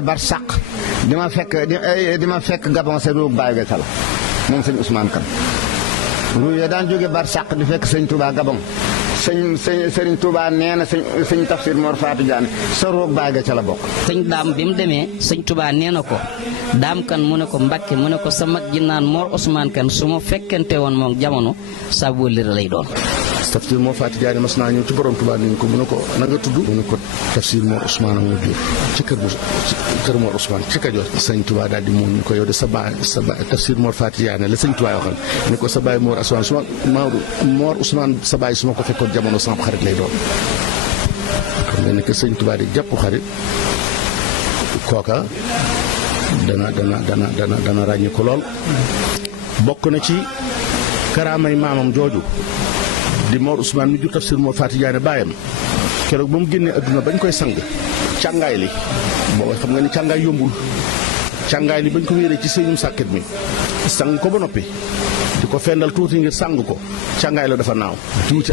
bar sàq di ma fekk Gabon sa ruug baay ga ca la moom sëñ Ousmane Kane ruug ya daan jóge bar sàq di fekk sëñ Touba Gabon sëriñ Touba nee na sëñ Tafsir Mor Fatou Diané sa ruug baay ga ca la bokk. sëñ daam bi mu demee sëñ Touba nee na ko daam kan mu ne ko Mbàkke mu ne ko sa mag ji naan Mor Ousmane Kane su ma fekkente woon moom jamono sa wëllëre lay doon. Tafsir Mor Fatou Diané mas naa ñëw ci borom Touba ni ko mu ne ko na nga tudd mu ne ko Tafsir Mor Ousmane moo jur ci kër Mor Ousmane ci Kajoor sëñ Touba daal di muñ ni ko yow de sa baay Tafsir Mor Fatou Diané la sëñ Touba waxal ni ko sa baay Mor Ousmane Mor Ousmane sa baay su ma ko fekkoon jamono sama xarit lay doon. xam nga ni que sëñ Touba di jàpp xarit kooka dana ràññi ko lool. bokk na ci karaamay maamam jooju di Mor Ousmane mi jur Tafsir Mor Fatou Diané baayam keroog ba mu génnee adduna bañ koy sang càngaay li booba xam nga ni càngaay yombul càngaay li bañ ko wéeree ci sëñum sàkket mi sang ko ba noppi di ko fendal tuuti ngir sang ko càngaay la dafa naaw tuuti